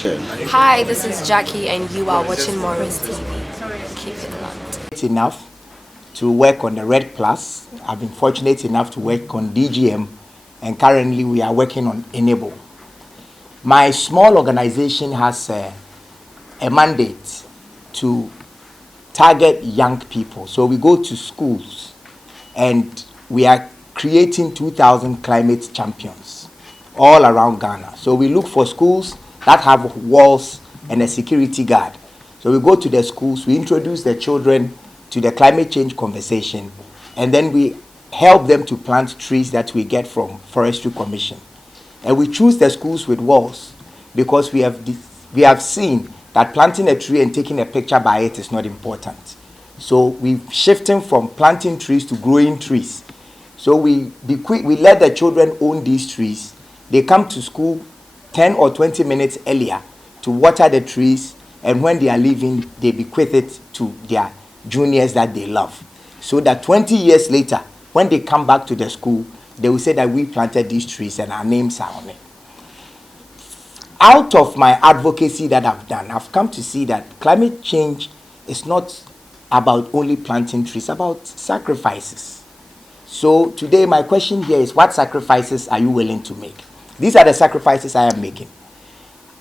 Hi, this is Jackie, and you are watching Morris TV. Keep it locked. It's enough to work on the Red Plus. I've been fortunate enough to work on DGM, and currently we are working on Enable. My small organization has a mandate to target young people. So we go to schools and we are creating 2,000 climate champions all around Ghana. So we look for schools that have walls and a security guard. So we go to the schools, we introduce the children to the climate change conversation, and then we help them to plant trees that we get from Forestry Commission. And we choose the schools with walls because we have seen that planting a tree and taking a picture by it is not important. So we're shifting from planting trees to growing trees. So we let the children own these trees. They come to school 10 or 20 minutes earlier to water the trees, and when they are leaving, they bequeath it to their juniors that they love. So that 20 years later, when they come back to the school, they will say that we planted these trees and our names are on it. Out of my advocacy that I've done, I've come to see that climate change is not about only planting trees, it's about sacrifices. So today my question here is, what sacrifices are you willing to make? These are the sacrifices I am making.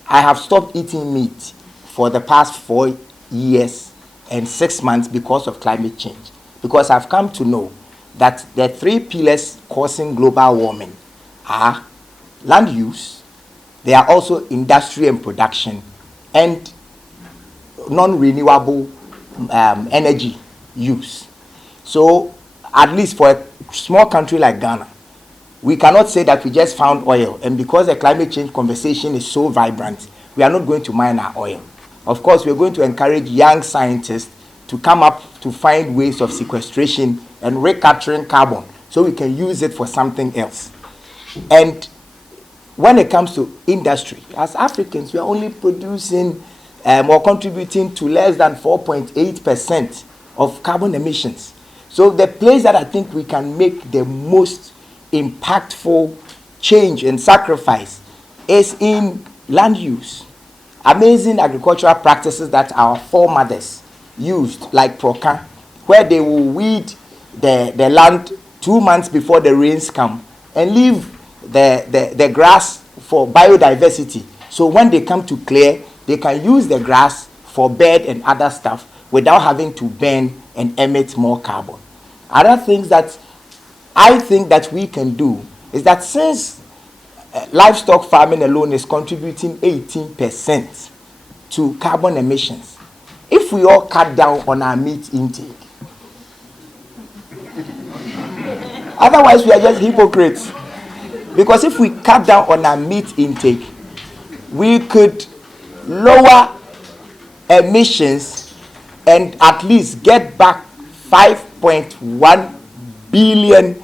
I have stopped eating meat for the past 4 years and 6 months because of climate change. Because I've come to know that the 3 pillars causing global warming are land use, they are also industry and production, and non-renewable energy use. So at least for a small country like Ghana, we cannot say that we just found oil, and because the climate change conversation is so vibrant, we are not going to mine our oil. Of course, we are going to encourage young scientists to come up to find ways of sequestration and recapturing carbon so we can use it for something else. And when it comes to industry, as Africans, we are only producing or contributing to less than 4.8% of carbon emissions. So the place that I think we can make the most impactful change and sacrifice is in land use. Amazing agricultural practices that our foremothers used, like Proca, where they will weed the land 2 months before the rains come and leave the grass for biodiversity. So when they come to clear, they can use the grass for bed and other stuff without having to burn and emit more carbon. Other things that I think that we can do is that since livestock farming alone is contributing 18% to carbon emissions, if we all cut down on our meat intake, otherwise we are just hypocrites. Because if we cut down on our meat intake, we could lower emissions and at least get back 5.1 billion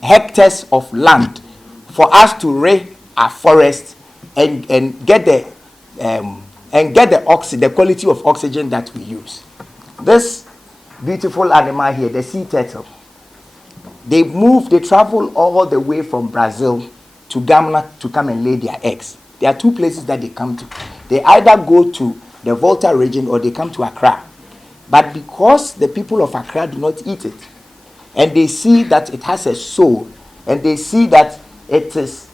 hectares of land for us to raise our forest and get the oxygen, the quality of oxygen that we use. This beautiful animal here, the sea turtle, they travel all the way from Brazil to Ghana to come and lay their eggs. There are 2 places that they come to. They either go to the Volta region or they come to Accra. But because the people of Accra do not eat it, and they see that it has a soul, and they see that it is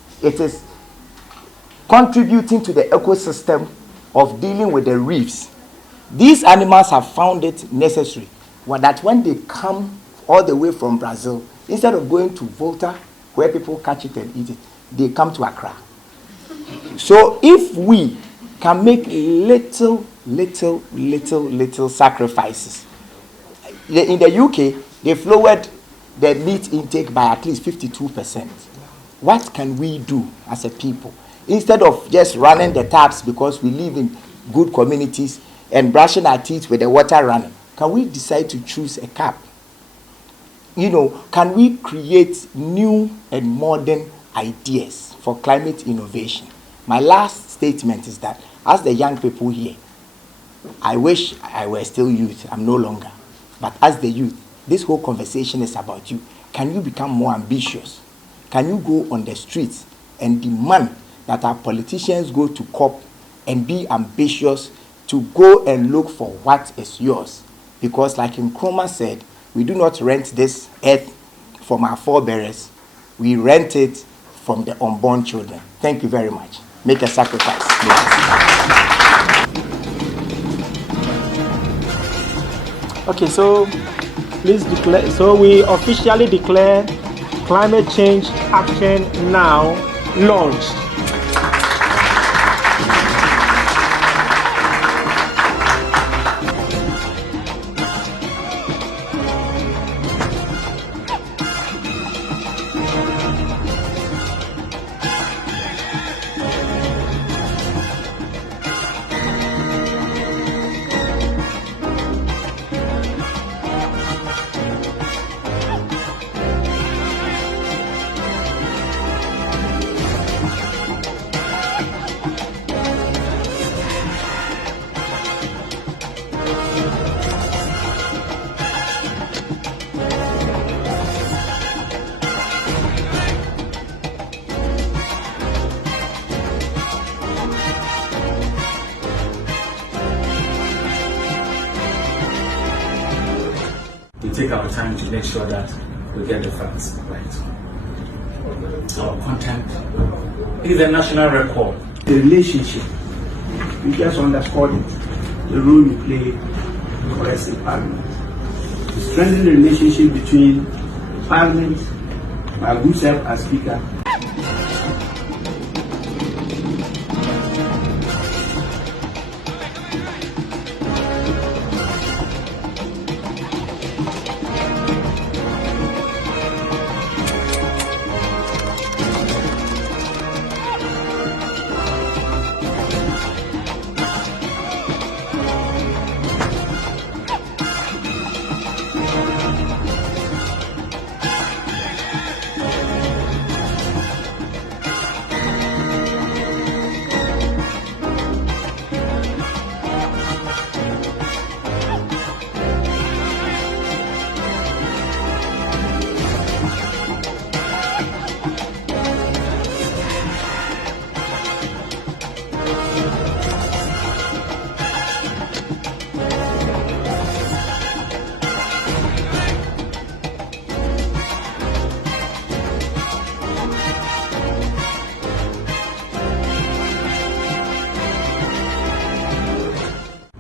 contributing to the ecosystem of dealing with the reefs, these animals have found it necessary that when they come all the way from Brazil, instead of going to Volta, where people catch it and eat it, they come to Accra. So if we can make little sacrifices. In the UK, they've lowered the meat intake by at least 52%. What can we do as a people? Instead of just running the taps because we live in good communities and brushing our teeth with the water running, can we decide to choose a cap? Can we create new and modern ideas for climate innovation? My last statement is that as the young people here, I wish I were still youth. I'm no longer. But as the youth, this whole conversation is about you. Can you become more ambitious? Can you go on the streets and demand that our politicians go to COP and be ambitious to go and look for what is yours. Because like Nkrumah said, we do not rent this earth from our forebears. We rent it from the unborn children. Thank you very much. Make a sacrifice. Okay, so please declare. So we officially declare Climate Change Action Now launched. We take our time to make sure that we get the facts right. Our content is a national record. The relationship, you just underscored it, the role you play for us in Parliament. To strengthen the relationship between Parliament, my good self as Speaker,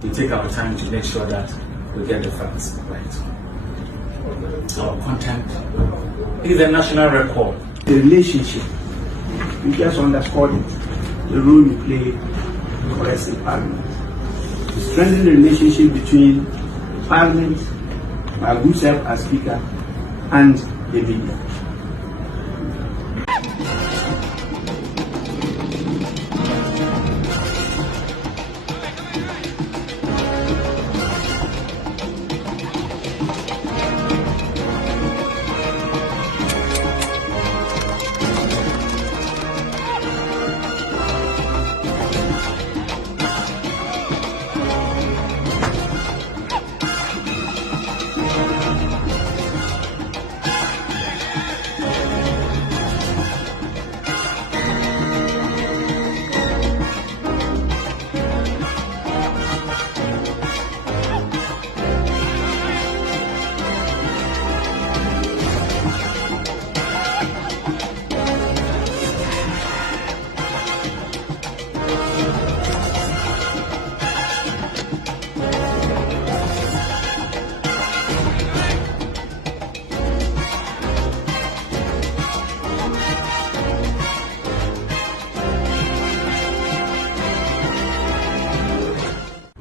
We take our time to make sure that we get the facts right. Our content is a national record. the relationship, you just underscored it, the role you play for us in Parliament. To strengthen the relationship between Parliament, my good self as Speaker, and the media.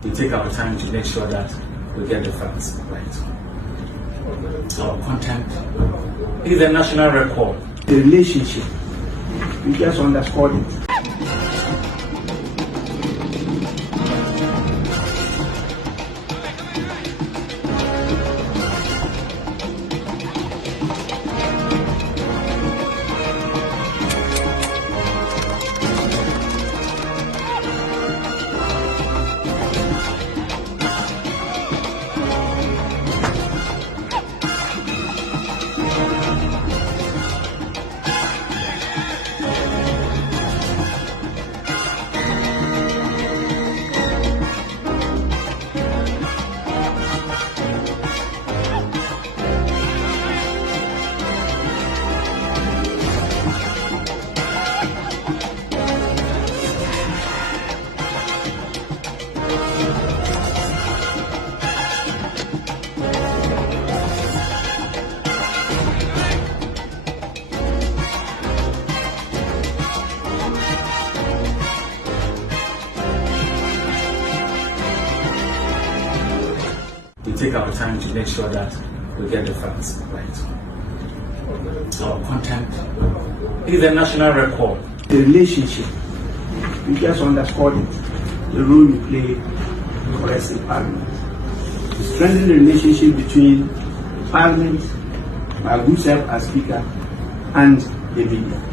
We take our time to make sure that we get the facts right. Our content is a national record. The relationship, you just underscored it, take our time to make sure that we get the facts right. Our content is a national record. The relationship, you just underscored it, the role you play for us in Parliament. To strengthen the relationship between Parliament, my good self as Speaker, and the media.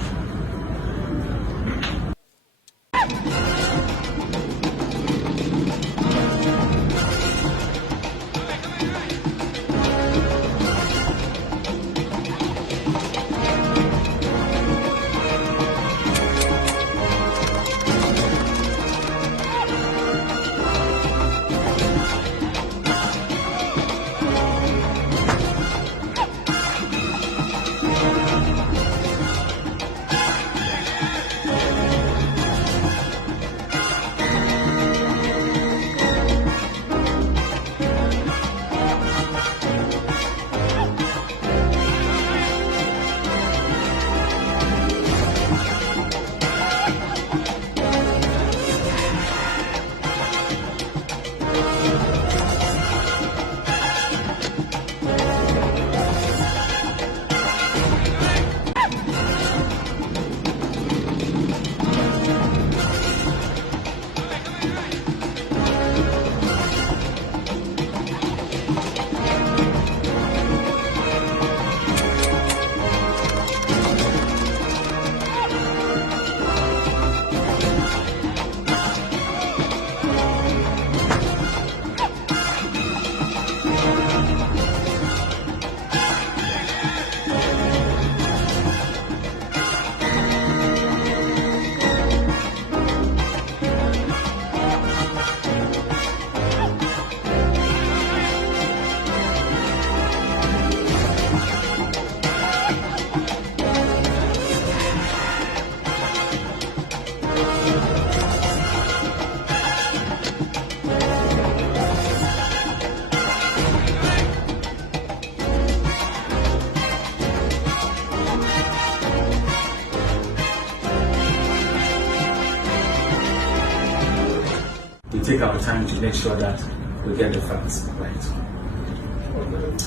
Take our time to make sure that we get the facts right.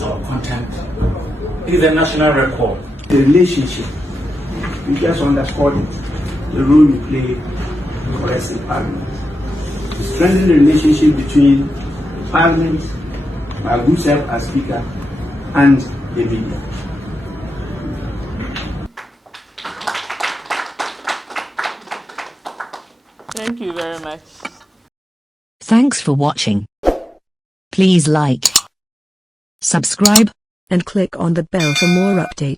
Our content is a national record. The relationship, you just underscored it, the role you play for us in Parliament. To strengthen the relationship between Parliament, my good self as Speaker, and the media. Thank you very much. Thanks for watching. Please like, subscribe, and click on the bell for more updates.